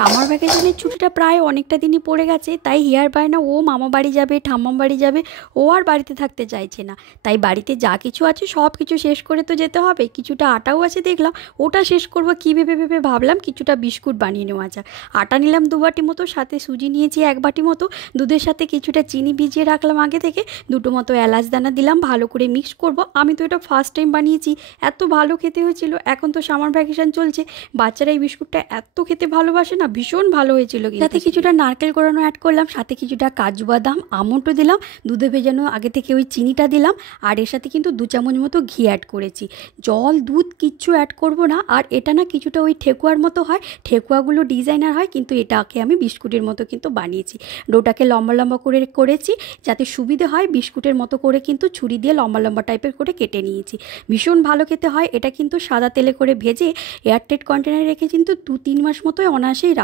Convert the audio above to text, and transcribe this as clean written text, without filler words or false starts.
Summer ভ্যাকেশনের ছুটিটা প্রায় অনেকটা দিনই পড়ে গেছে, তাই হিয়ার বায়না ও মামা বাড়ি যাবে, ঠাম্মা বাড়ি যাবে। ও আর বাড়িতে থাকতে চাইছে না। তাই বাড়িতে যা কিছু আছে সব কিছু শেষ করে তো যেতে হবে। কিছুটা আটাও আছে দেখলাম, ওটা শেষ করব কী ভেবে ভেবে ভাবলাম কিছুটা বিস্কুট বানিয়ে নেওয়া যাক। আটা নিলাম 2 বাটি মতো, সাথে সুজি নিয়েছি 1 বাটি মতো। দুধের সাথে কিছুটা চিনি ভিজিয়ে রাখলাম আগে থেকে, 2টো মতো এলাচ দানা দিলাম, ভালো করে মিক্স করব। আমি তো এটা ফার্স্ট টাইম বানিয়েছি, এত ভালো খেতে হয়েছিল। এখন তো সামার ভ্যাকেশন চলছে, বাচ্চারা এই বিস্কুটটা এত খেতে ভালোবাসে না, ভীষণ ভালো হয়েছিল। সাথে কিছুটা নারকেল কোড়ানো অ্যাড করলাম, সাথে কিছুটা কাজু বাদাম আমন্ডও দিলাম, দুধে ভেজানো আগে থেকে ওই চিনিটা দিলাম, আর এর সাথে কিন্তু 2 চামচ মতো ঘি অ্যাড করেছি। জল দুধ কিচ্ছু অ্যাড করব না। আর এটা না কিছুটা ওই ঠেকুয়ার মতো হয়, ঠেকুয়াগুলো ডিজাইনার হয়, কিন্তু এটাকে আমি বিস্কুটের মতো কিন্তু বানিয়েছি। ডোটাকে লম্বা লম্বা করে করেছি যাতে সুবিধে হয়, বিস্কুটের মতো করে কিন্তু ছুরি দিয়ে লম্বা লম্বা টাইপের করে কেটে নিয়েছি। ভীষণ ভালো খেতে হয়। এটা কিন্তু সাদা তেলে করে ভেজে এয়ারটাইট কন্টেনারে রেখে কিন্তু 2-3 মাস মতো অনায়াসেই